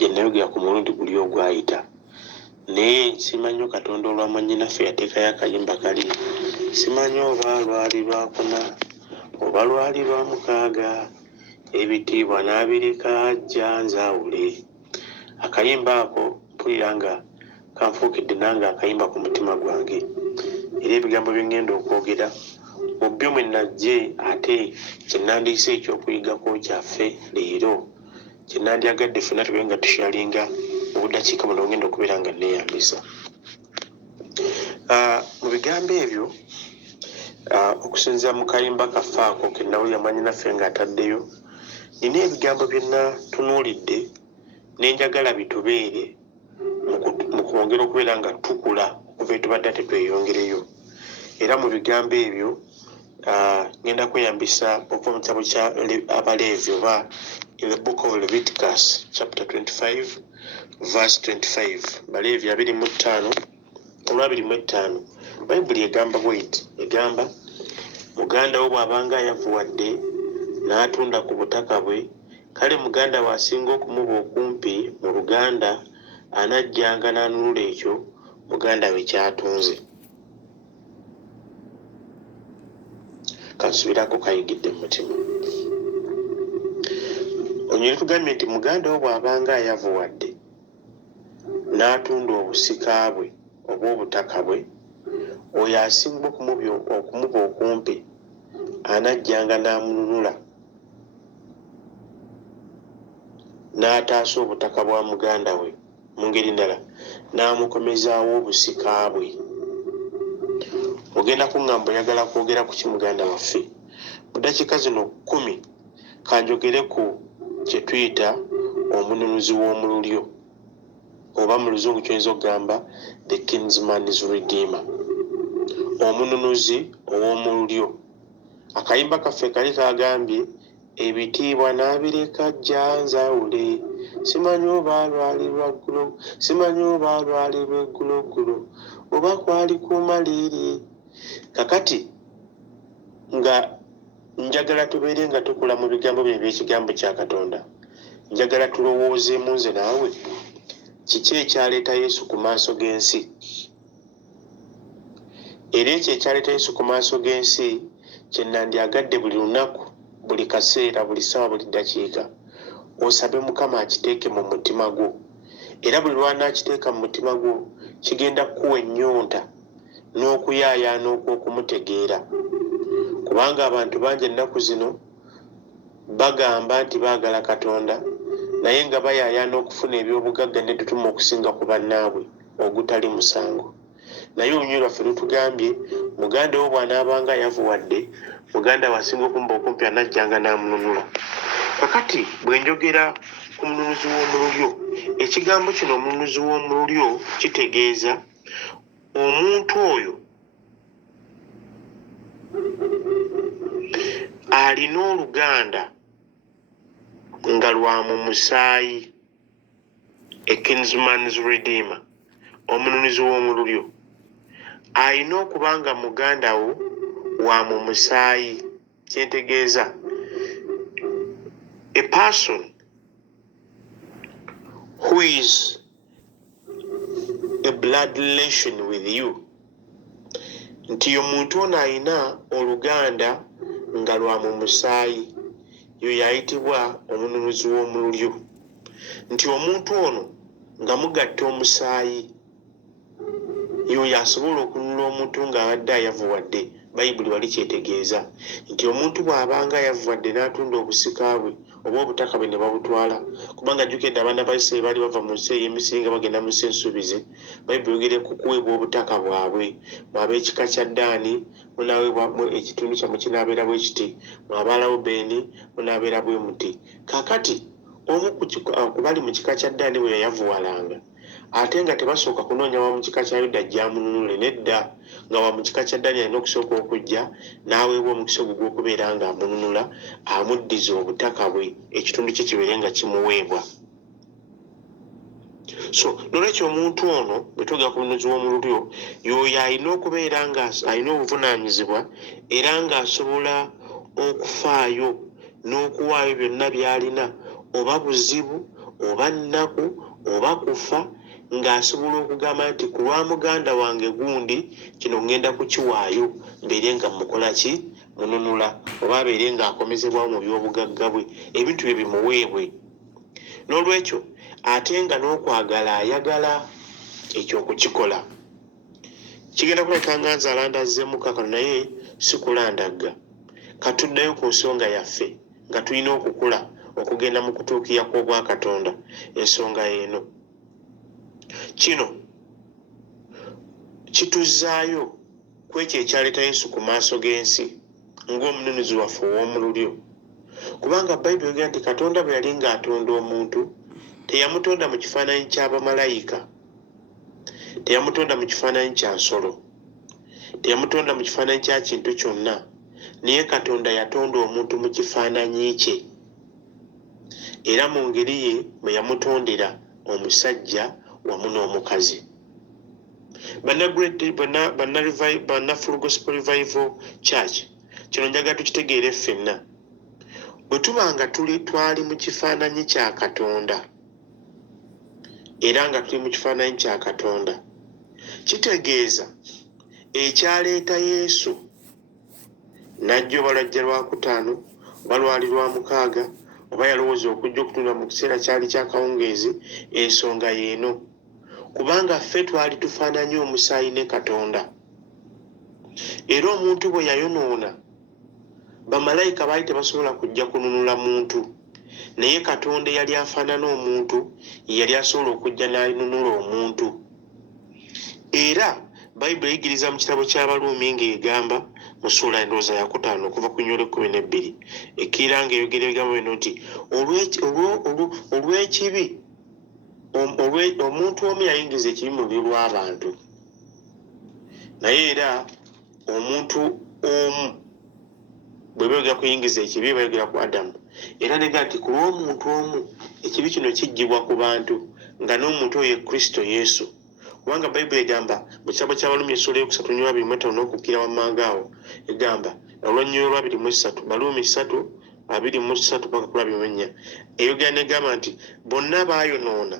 gye nayogera ku mulundi guli ogwayita. Naye simanyi Katonda olw'amanyi naffe yateekayo akayimba kali, simanyi oba lwali lwakuna oba lwali lwa mukaaga, ebitiibwa n'abireka ajja nzaawule. Akayimba ako mpulira nga kanfuukidde nange akayimba ku mutima gwange, era ebigambo bye ngenda okwogera mu byo mwe najje ate kye nandiise eky'okuyigako kyaffe leero, kye nandyagadde ffenna tube nga tushalinga mu buddakiika buno ngenda okubeera nga neeyambisa. Mu bigambo ebyo okusinziira mu kayimba kaffe ako ke nawulira Mwanyi naffe ng'ataddeyo, nina ebigambo bye natunuulidde ne njagala bitubeere mu kwongera okubeera nga tukula okuva etubadde ate tweyongereyo. Era mu bigambo ebyo ngenda kweyambisa okuva mu kitabo kya Abaleevi oba in the book of Leviticus chapter 25 verse 25. Baleevi 25 olwa 25 Bayibuli egamba bw'eti, egamba muganda wo bw'abanga ayavuwadde n'atunda ku butaka bwe, kale muganda we asinga okumuba okumpi mu luganda anajjanga n'anunula ekyo muganda we ky'atunze. Kansubirako kayigidde mu mutima. Onyeri tugambye nti muganda wo bw'abanga ayavuwadde n'atunda obusika bwe oba obutaka bwe, oyo asinga okumuba okumpi anajjanga n'amununula n'ataasa obutaka bwa muganda we, mu ngeri ndala n'amukomezaawo obusika bwe. Ogenda kuŋŋamba oyagala kwogera ku ki muganda waffe? Mu ddakiika zino 10 kanjogere ku kye tuyita omununuzi w'omululyo, oba mu luzungu kyoyinza okugamba the kinsman's redeemer, omununuzi ow'omululyo. Akayimba kaffe kali kagambye ebitiibwa n'abireka ajja nzaawule, simanyi oba lwali lwaggulo, simanyi oba lwali lwegguloggulo, oba kwali kumaliiri. Kakati nga njagala tubeere nga tukula mu bigambo bye by'ekigambo kya Katonda, njagala tulowoozeemu nze naawe kiki ekyaleeta Yesu ku maaso g'ensi, era ekyo ekyaleeta Yesu ku maaso g'ensi kye nandyagadde buli lunaku, buli kaseera, buli ssaawa, buli ddakiika osabe Mukama akiteeke mu mutima gwo, era buli lw'anaakiteeka mu mutima gwo kigenda kukuwa ennyonta n'okuyaayaana okw'okumutegeera. Kubanga abantu bangi ennaku zino bagamba nti baagala Katonda naye nga bayaayaana okufuna eby'obugagga n'ettutuma okusinga ku bannaabwe ogutali musango. Naye olunyi lwaffe lutugambye muganda wo bw'anaabanga yavuwadde, muganda we asinga okumuba okumpi anajjanga n'amununula. Kakati bwe njogera ku mununuzi w'omululyo, ekigambo kino omununuzi w'omululyo kitegeeza omuntu oyo alina oluganda nga lwa mu musaayi, a kinsman's redeemer, omununuzi w'omululyo alina okuba nga muganda wo wa mu musaayi. Kyentegeeza a person who is a blood relation with you, nti omuntu ono alina oluganda nga lwa mu musaayi, yo yayitibwa omununuzi w'omululyo. Nti omuntu ono nga mugatta omusaayi, yoyo asobola okununula omuntu ng'abadde ayavuwadde. Bayibuli wali kyetegeeza nti omuntu bw'abanga ayavuwadde n'atunda obusika bwe oba obutaka bwe ne babutwala, kubanga jjukidde abaana ba Isirayiri baali bava mu nsi ey'Emisiri nga bagenda mu nsi ensuubize. Bayibuli yogera ku kuweebwa obutaka bwabwe. Mwab'ekika kya Ddaani munaaweebwa ekitundu kyammwe kinaabeera bwe kiti, mw'Abalawubeeni munaabeera bwe muti. Kaakati omu ku bali mu kika kya Ddaani bwe yayavuwalanga, ate nga tebasooka kunoonya wa mu kika kya Yuda ajja amununule, nedda, nga wa mu kika kya Ddaani alina okusooka okujja n'aweebwa omukisa ogwo gw'okubeera nga amununula, amuddiza obutaka bwe, ekitundu kye kibeere nga kimuweebwa. So nolwekyo omuntu ono bwe twogera ku mununuzi w'omululyo, y'oyo alina okubeera nga alina obuvunaanyizibwa era ng'asobola okufaayo n'okuwaayo byonna by'alina, oba buzibu oba nnaku oba kufa ng'asobola okugamba nti ku lwa muganda wange gundi kino ngenda kukiwaayo mbeere nga mukola ki mununula oba abeere ng'akomezebwawo mu by'obugagga bwe ebintu bye bimuweebwe. N'olwekyo ate nga n'okwagala ayagala ekyokukikola kigenda kuleka nga nze alandazzeemu kakano naye si kulandagga. Katuddayo ku nsonga yaffe nga tulina okukula okugenda mu kutuukira kw'obwa Katonda. Ensonga eno kino kituzzaayo ku ekyo ekyaleeta Yesu ku maaso g'ensi ng'omununuzi waffe ow'omu lulyo, kubanga Bayibuli yogera nti Katonda bwe yali ng'atonda omuntu teyamutonda mu kifaananyi ky'abamalayika, teyamutonda mu kifaananyi kya nsolo, teyamutonda mu kifaananyi kya kintu kyonna, naye Katonda yatonda omuntu mu kifaananyi kye, era mu ngeri ye bwe yamutondera omusajja wamu n'omukazi. Banna Full Gospel Revival Church, kino njagala tukitegeere ffenna. Bwe tuba nga twali mu kifaananyi kya Katonda era nga tuli mu kifaananyi kya Katonda, kitegeeza ekyaleeta Yesu n'ajja oba lwajja lwakutaano oba lwali lwa mukaaga oba yalowooza okujja okutunda mu kiseera kyali kyakawungeezi, ensonga y'eno, kubanga ffe twali tufaananye omusaayi ne Katonda. Era omuntu bwe yayonoona bamalayika baali tebasobola kujja kununula muntu, naye Katonda eyali afaanana omuntu yali asobola okujja n'alinunula omuntu. Era Bayibuli eyigiriza mu kitabo ky'Abaluumi ng'egamba mu ssuula endowooza ya 5 okuva ku nnyole 12 ekkiira ng'eyogera ebigambo bino nti olw'ekibi omuntu omu yayingiza ekibi mu byo lw'abantu, naye era omuntu omu bwe beeyogera kuyingiza ekibi bayogera ku Adamu, era negamba nti ku lw'omuntu omu ekibi kino kijjibwa ku bantu nga n'omuntu oyo ye Kristo Yesu. Kubanga Bayibuli egamba mu kitabo ky'Abaluumi essuula ey'okusatu nnyo 25 n'okukkira wammanga awo egamba olw'ennyulo lwa 23 Baluumi 3:23 paka ku 24 eyogera negamba nti bonna baayonoona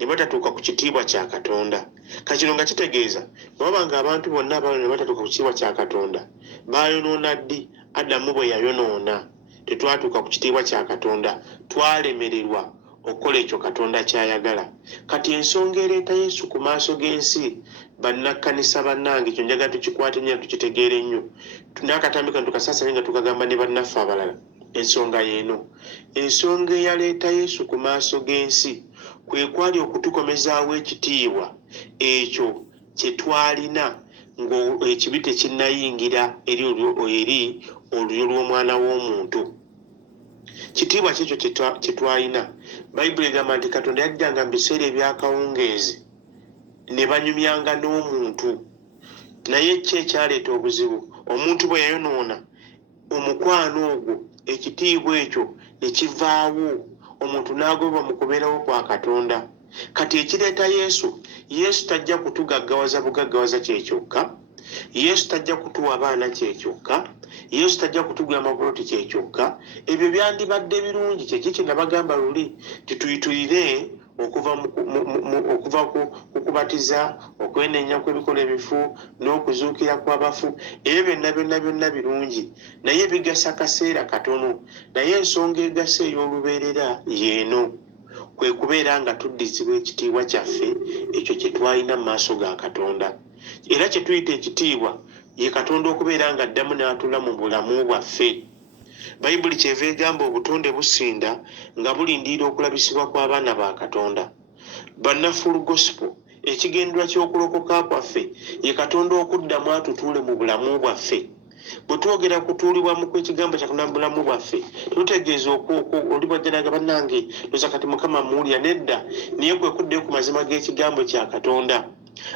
ne batatuuka ku kitiibwa kya Katonda. Kakino nga kitegeeza bw'aba nga abantu bonna baayonoona ne batatuuka ku kitiibwa kya Katonda, baayonoona ddi? Adamu bwe yayonoona tetwatuuka ku kitiibwa kya Katonda, twalemererwa okukola ekyo Katonda ky'ayagala. Kati ensonga ereeta Yesu ku maaso g'ensi, bannakkanisa bannange, ekyo njagala tukikwate nnyo tukitegeere nnyo, n'akatambi kano tukasaasanye nga tukagamba ne bannaffe abalala. Ensonga y'eno, ensonga eyaleeta Yesu ku maaso g'ensi kwe kwali okutukomezaawo ekitiibwa ekyo kye twalina ng'ekibi tekinnayingira eri olulyo lw'Omwana w'Omuntu. Kitiibwa kyekyo kye twalina. Bayibuli egamba nti Katonda yajjanga mu biseera ebyakawungeezi ne banyumyanga n'omuntu, naye ki ekyaleeta obuzibu? Omuntu bwe yayonoona, omukwano ogwo, ekitiibwa ekyo ne kivaawo, omuntu n'agobebwa mu kubeerawo kwa Katonda. Kati ekireeta Yesu tajja kutugaggawaza bugaggawaza kyekyokka, Yesu tajja kutuwa baana kyekyokka, Yesu tajja kutugula amapoloti kyekyokka. Ebyo byandibadde birungi, kyeki kye nabagamba luli tituyitulire okuva ku kubatiza, okwenenya kw'ebikola ebifu n'okuzuukira kw'abafu. Ebyo byonna birungi, naye bigasa kaseera katono. Naye ensonga egasa ey'olubeerera y'eno, kwe kubeera nga tuddizibwa ekitiibwa kyaffe ekyo kye twalina mu maaso ga Katonda. Era kye tuyita ekitiibwa ye Katonda okubeera nga addamu n'atula mu bulamu bwaffe. Bayibuli kyeva egamba obutonde businda nga bulindiira okulabisibwa kw'abaana ba Katonda. Banna Full Gospel, ekigendera ky'okulokoka kwaffe ye Katonda okuddamu atutuule mu bulamu bwaffe. Bwe twogera kutuulibwa mu kw'ekigambo kya Katonda mu bulamu bwaffe, tutegeeza oli bwajjanaga bannange loza kati Mukama muwulira, nedda, naye kwe kuddeyo ku mazima g'ekigambo kya Katonda.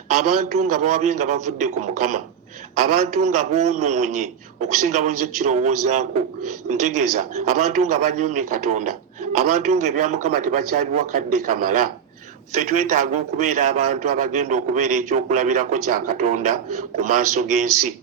Abantu nga bawabye nga bavudde ku Mukama, abantu nga boonoonye okusinga bw'oyinza okukirowoozaako, ntegeeza abantu nga banyoomye Katonda, abantu nga ebya Mukama tebakyabiwa kadde kamala. Ffe twetaaga okubeera abantu abagenda okubeera ekyokulabirako kya Katonda ku maaso g'ensi,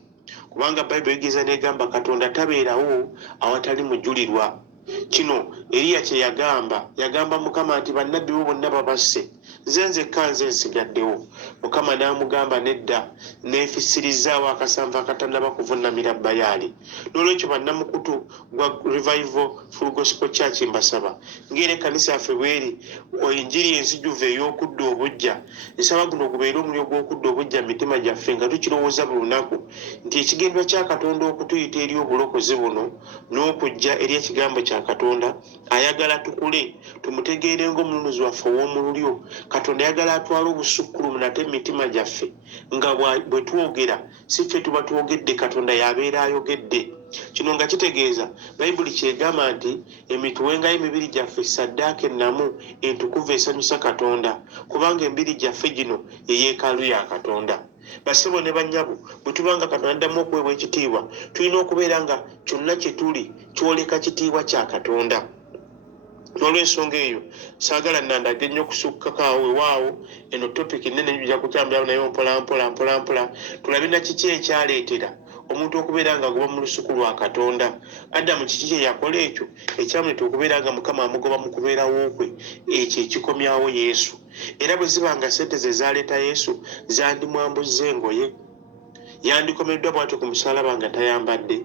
kubanga Bayibuli egeza n'egamba Katonda tabeerawo awatali mujulirwa. kino Eriya kye yagamba Mukama nti bannabbi bo bonna babasse, nze nzekka nze nsigaddewo. Mukama n'amugamba nedda, neefisirizaawo akasanvu akatannaba kuvunnamira Bayaali. N'olwekyo bannamukutu gwa Revival Full Gospel Church mbasaba ng'era ekkanisa yaffe bweri enjiri enzijuvu ey'okudda obujja, nsaba guno gubeere omuliro gw'okudda obujja mu mitima gyaffe nga tukirowooza buli lunaku nti ekigendwa kya Katonda okutuyita eri obulokozi buno n'okujja eri ekigambo kya Katonda, ayagala tukule tumutegeere ng'omununuzi waffe ow'omululyo. Katonda ayagala atwala obusukkulumu nate mu mitima gyaffe, nga bwe twogera si ffe tuba twogedde, Katonda y'abeera ayogedde. Kino nga kitegeeza Bayibuli kyegamba nti emituwengayo emibiri gyaffe ssaddaaka ennamu entukuvu esanyusa Katonda, kubanga emibiri gyaffe gino ye yeekaalu ya Katonda. Bassebo ne bannyabo, bwe tubanga Katonda addamu okuweebwa ekitiibwa, tulina okubeera nga kyonna kye tuli kyoleka kitiibwa kya Katonda. N'olw'ensonga eyo saagala nandage nnyo okusukkako awo weewaawo eno topiki nnene njija kukyambulawo naye mpola tulabe na kiki ekyaleetera omuntu okubeera nga agoba mu lusuku lwa Katonda. Adamu kiki kye yakola ekyo ekyamuleta okubeera nga Mukama amugoba mu kubeerawo kwe, ekyo ekikomyawo Yesu. Era bwe ziba nga ssente ze zaaleeta Yesu zandimwambuzza engoye, yandikomeddwa bw'atyo ku musaalaba nga tayambadde.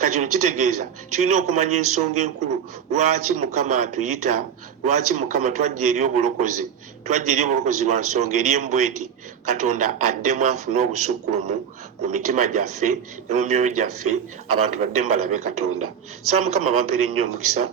Kati kino kitegeeza tulina okumanya ensonga enkulu lwaki Mukama atuyita, lwaki Mukama twajja eri obulokozi. Twajja eri obulokozi lwa nsonga eri embweti Katonda addemu afune obusukkulumu mu mitima gyaffe ne mu myoyo gyaffe, abantu baddemu balabe Katonda. Saba Mukama bampeere nnyo omukisa.